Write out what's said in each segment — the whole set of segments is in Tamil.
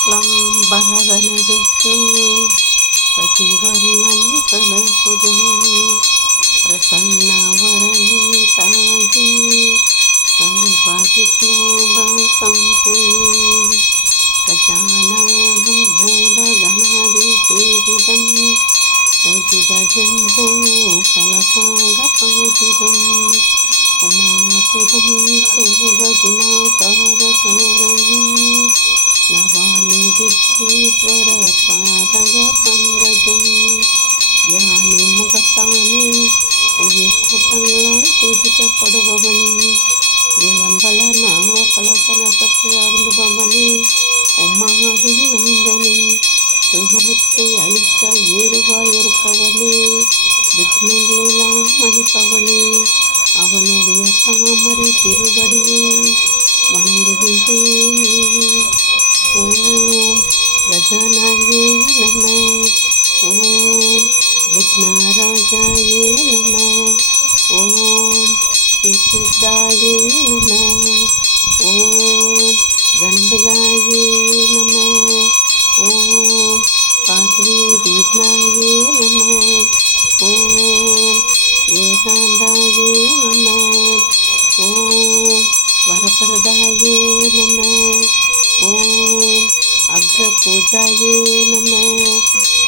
शुक्लाम्बरधर विष्णु शशिवर्णं चतुर्भुजं प्रसन्नवदनं सर्वविघ्नोपशान्ते गजाननं भूतगणाधिसेवितं सजिदजम्बूफलसागपादितम् उमासुतं सुरविनाशादकारणं नमामि विघ्नेश्वरपादपङ्कजं யானை முகத்தானே உயிர் கூட்டங்களால் பிடிக்கப்படுபவனே விளம்பல நாம பலசனசத்தை அருந்துபவனே உமாவின் மைந்தனே துயரத்தை அழிக்க ஏதுவாயிருப்பவனே விக்னங்களெல்லாம் அழிப்பவனே அவனுடைய தாமரை திருவடியை வணங்குகின்றேனே. ஓம் கஜானாயே நம. ஓம் விக்னராஜாயே நம. ஓம் ஸ்ரீசித்தாயே நம. ஓம் கணபதாயே நம. ஓம் பார்வதீர்ணாயே நம. ஓம் ஏகாந்தாயே நம. ஓம் வரப்பிரதாயே நம. ஓம் அக்ரபூஜாயே நம.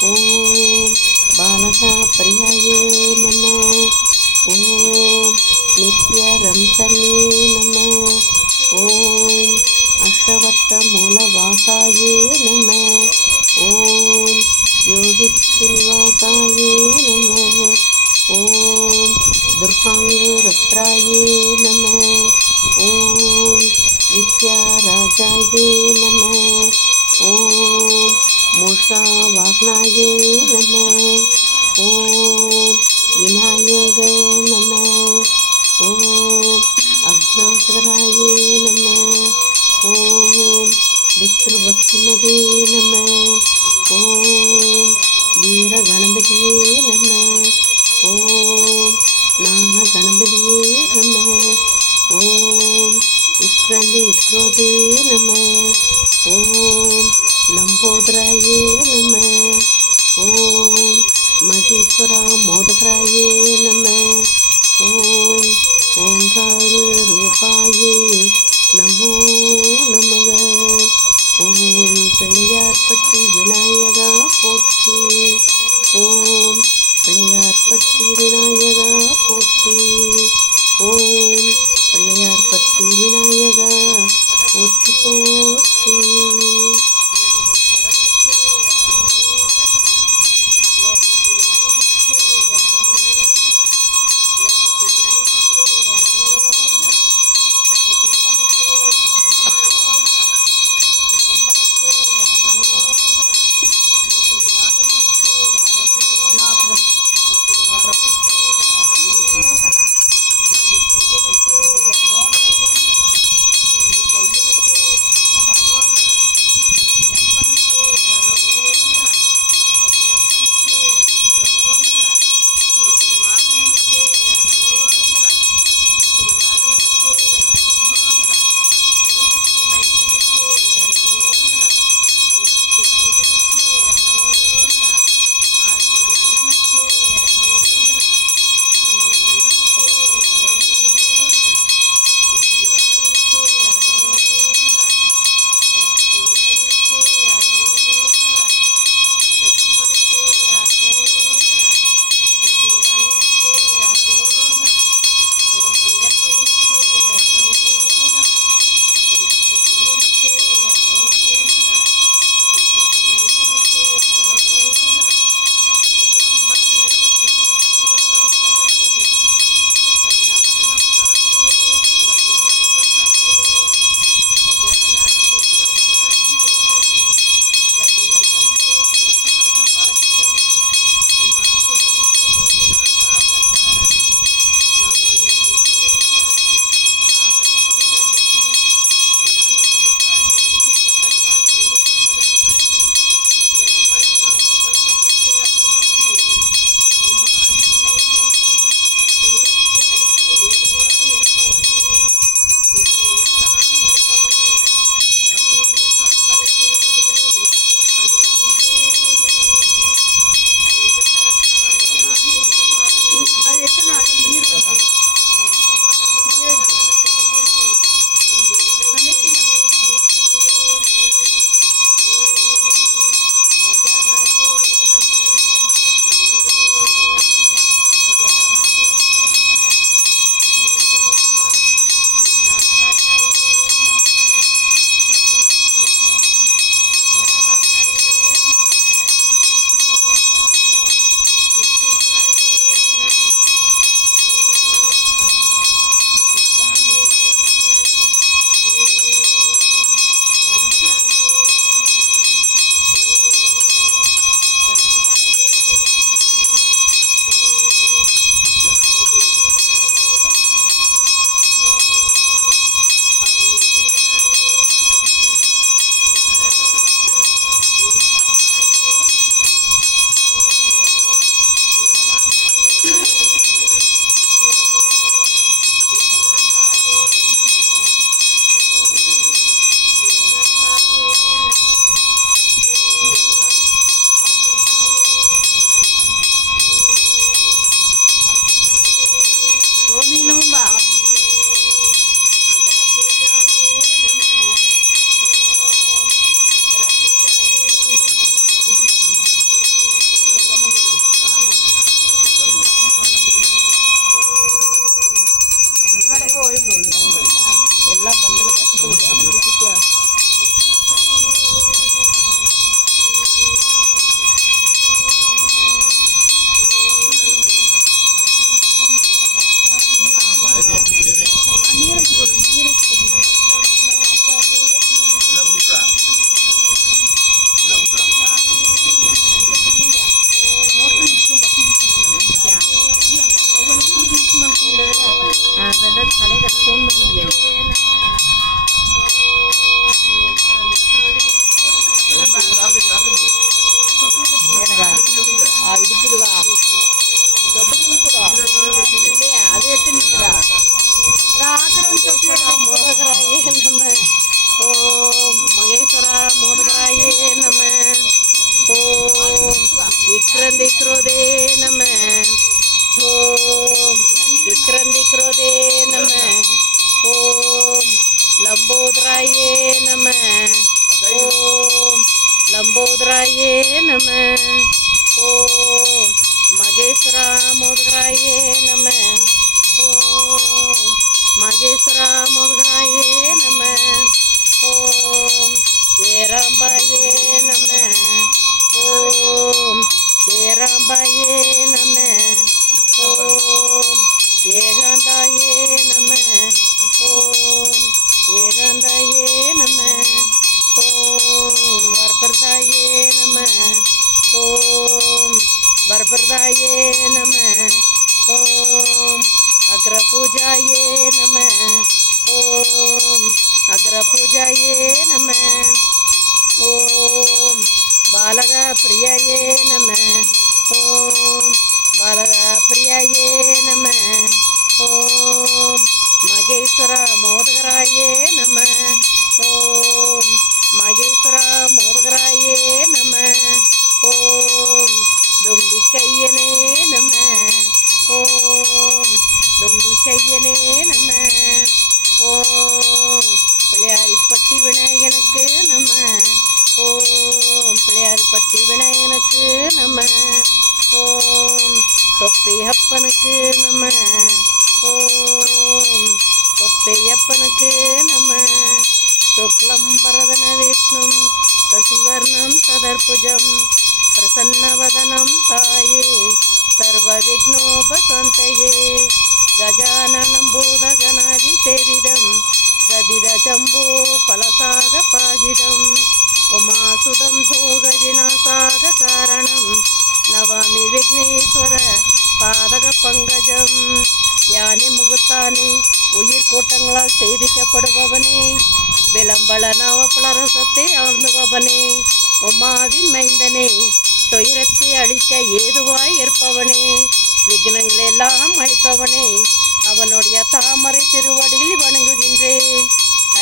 ஓம் பாலகா பிரியாயே நம. ஓம் நித்யரம்சன்யே நம. ஓம் அஷ்டவர்த்த மூலவாசாயே நம. ஓம் யோகிஸ்ரீனிவாசாயே நம. ஓம் துர்காங்கரத்ராயே நம. ஓம் வித்யாராஜாயே நம. ஓம் மூஷாவாகனாயே நம. ஓம் விநாயக நம. ஓம் அக்னாசராயே நம. ஓம் விஷ்ணுபக்திமதே நம. ஓம் வீரகணபதியே நம. ஓம் ஞான கணபதியே நம. ஓம் விக்ரோதே நம. ஓம் லம்போதராயே நம. ஓம் மகேஸ்வரா மோதகராயே நம. ஓம் ஓங்கார ரூபாயே நமோ நமக. ஓம் பிள்ளையார்பட்டி விநாயகா போற்றி. ஓம் பிள்ளையார்பட்டி விநாயகா போற்றி. ஓம் பிள்ளையார்பட்டி விநாயகா போற்றி போற்றி. அவனுடைய தாமரை திருவடிகளை மகேஸ்வரா மோதகராயே நம. ஓம் விக்ரந்தி குரோதே நம. ஓம் விக்ரந்தி குரோதே நம. ஓம் லம்போதராயே நம. ஓம் லம்போதராயே நம. ஓம் மகேஸ்வரா மோதகராயே நம. ஓம் மகேஸ்வரா மோதகராயே நம. ஓம் ஏராம்பாயே நம. ஓம் ஏராம்பாயே நம. ஓம் ஏகாந்தாயே நம. ஓம் ஏகாந்தாயே நம. ஓம் வரப்பிரதாயே நம. ஓம் வரப்பிரதாயே நம. ஓம் அக்ரபூஜாயே நம. ஓம் அக்ரபூஜாயே நம. ஓம் பாலக பிரியாயே நம. ஓம் பாலக பிரியாயே நம. ஓம் மகேஸ்வர மோதகராயே நம. ஓம் மகேஸ்வர மோதகராயே நம. ஓம் தும்பிக்கையனே நம. ஓம் தும்பிக்கையனே நம. ஓம் பிள்ளையாரிப்பட்டி விநாயகனுக்கு நம. ஓம் பிள்ளையாரிப்பட்டி விநாயகனுக்கு நம. ஓம் தொப்பையப்பனுக்கு நம. ஓம் தொப்பையப்பனுக்கு நம. சுக்லம்பரதன விஷ்ணும் சசிவர்ணம் ததர்புஜம் பிரசன்னவதனம் தாயே சர்வவிக்னோபசாந்தயே கஜானனம் பூதகணாதிசேவிதம் கபிதஜம்போ பலசாகபாஜிதம் உமாசுதம் சோகவிநாசாக காரணம் நவாமி விக்னேஸ்வர பாதக பங்கஜம். யானை முகத்தானே உயிர் கூட்டங்களால் செய்திக்கப்படுபவனே விளம்பல நவபலரசத்தை ஆழ்ந்துபவனே உமாவின் மைந்தனே துயரத்தை அழிக்க ஏதுவாய் இருப்பவனே விக்னங்கள் எல்லாம் அழிப்பவனே அவனுடைய தாமரை திருவடியில் வணங்குகின்றேன்.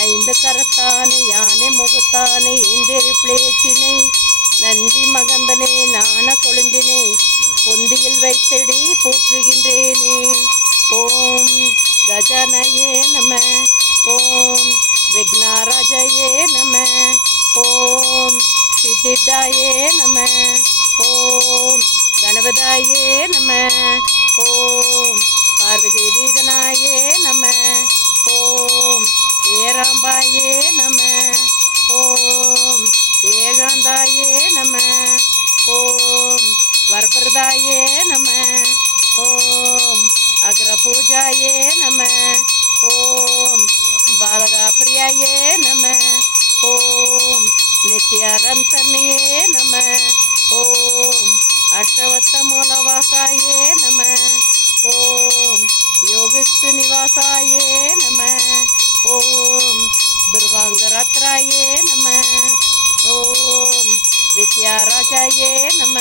ஐந்து கரத்தானே யானை முகத்தானே இந்தேரி பிளேச்சினை நந்தி மகந்தனே நாண கொழுந்தினே பொந்தியில் வைத்திடி போற்றுகின்றேனே. ஓம் கஜானயே நம. ஓம் விக்னராஜயே நம. ஓம் சித்திதாயே நம. ஓம் கணபதாயே நம. ஓம் பார்வதி தீதனாயே நம. ஓம் ஏராம்பாயே நம. ஓம் ஏகாந்தாயே நம. ஓம் வரப்பிரதாயே நம. ஓம் அக்ரபூஜாயே நம. ஓம் பாலகா பிரியாயே நம. ஓம் நித்யாரம் சன்னியே நம. ஓம் அஷ்டவத்த மூலவாசாயே நம. ஓம் யோகிஸ்து நிவாசாயே நம. ஓம் துர்வாங்கரத்ராயே நம. ஓம் வித்யாராஜாயே நம.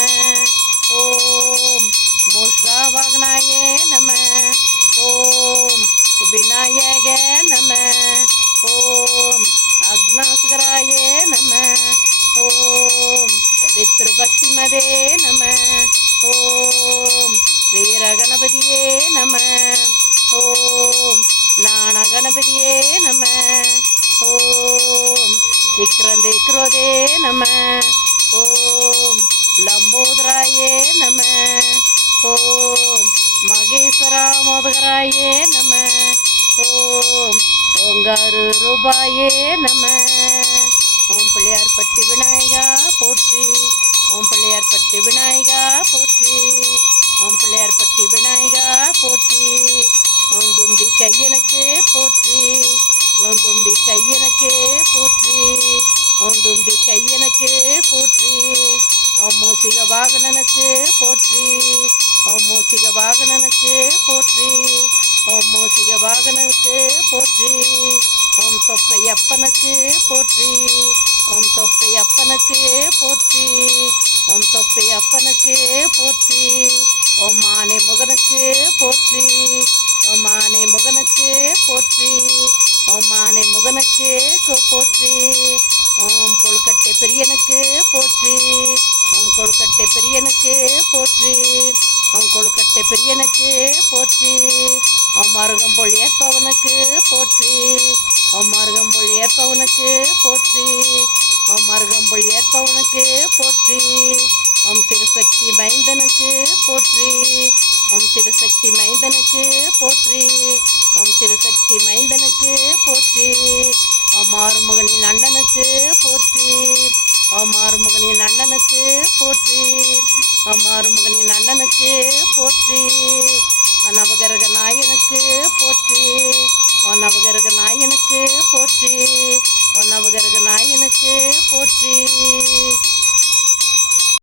ஓம் மூஷ்காவாகனாயே நம. ஓம் விநாயக நம. ஓம் அக்னாஸ்கராயே நம. ஓம் பித்ருபக்திமதே நம. ஓம் வீரகணபதியே நம. ஓம் நாணகணபதியே நம. ஓம் விக்ரந்தே குரோதே நம. ஓம் லம்போதராயே நம. ஓம் மகேஸ்வரா மோதகராயே நம. ஓம் ஓங்காரு ரூபாயே நம. ஓம் பிள்ளையார்பட்டி விநாயகா போற்றி. ஓம் பிள்ளையார்பட்டி விநாயகா போற்றி. ஓம் பிள்ளையார்பட்டி விநாயகா போற்றி. ஓம் தும்பி கையனுக்கு போற்றி. ஓம் தும்பி கையனுக்கு போற்றி. ஓம் தும்பி கையனுக்கு போற்றி. ஓம் மூசிக வாகனனுக்கு போற்றி. ஓம் மூசிக வாகனனுக்கு போற்றி. ஓம் மூசிக வாகனனுக்கு போற்றி. ஓம் தொப்பையப்பனுக்கு போற்றி. ஓம் தொப்பையப்பனுக்கு போற்றி. ஓம் தொப்பையப்பனுக்கு போற்றி. ஓம் ஆனை முகனுக்கு போற்றி. ஓம் ஆனை முகனுக்கு போற்றி. ஓம் ஆனை முகனுக்கு போற்றி. கொழுக்கட்டை பெரியனுக்கு போற்றி, ஓம் கொழுக்கட்டை பெரியனுக்கு போற்றி, ஓம் கொழுக்கட்டை பெரியனுக்கு போற்றி, ஓம் அருகம்புல் ஏற்பவனுக்கு போற்றி, ஓம் அருகம்புல் ஏற்பவனுக்கு போற்றி, ஓம் அருகம்புல் ஏற்பவனுக்கு போற்றி, ஓம் சிவசக்தி மைந்தனுக்கு போற்றி, ஓம் சிவசக்தி மைந்தனுக்கு போற்றி, ஓம் சிவசக்தி மைந்தனுக்கு போற்றி, ஓம் ஆறுமுகனின் அண்ணனுக்கு போற்றி, ஓம் ஆறுமுகனின் அண்ணனுக்கு போற்றி, ஓம் ஆறுமுகனின் அண்ணனுக்கு போற்றி, நவகரக நாயனுக்கு போற்றி, ஓ நவகரக நாயனுக்கு போற்றி, ஓ நவகரக நாயனுக்கு போற்றி.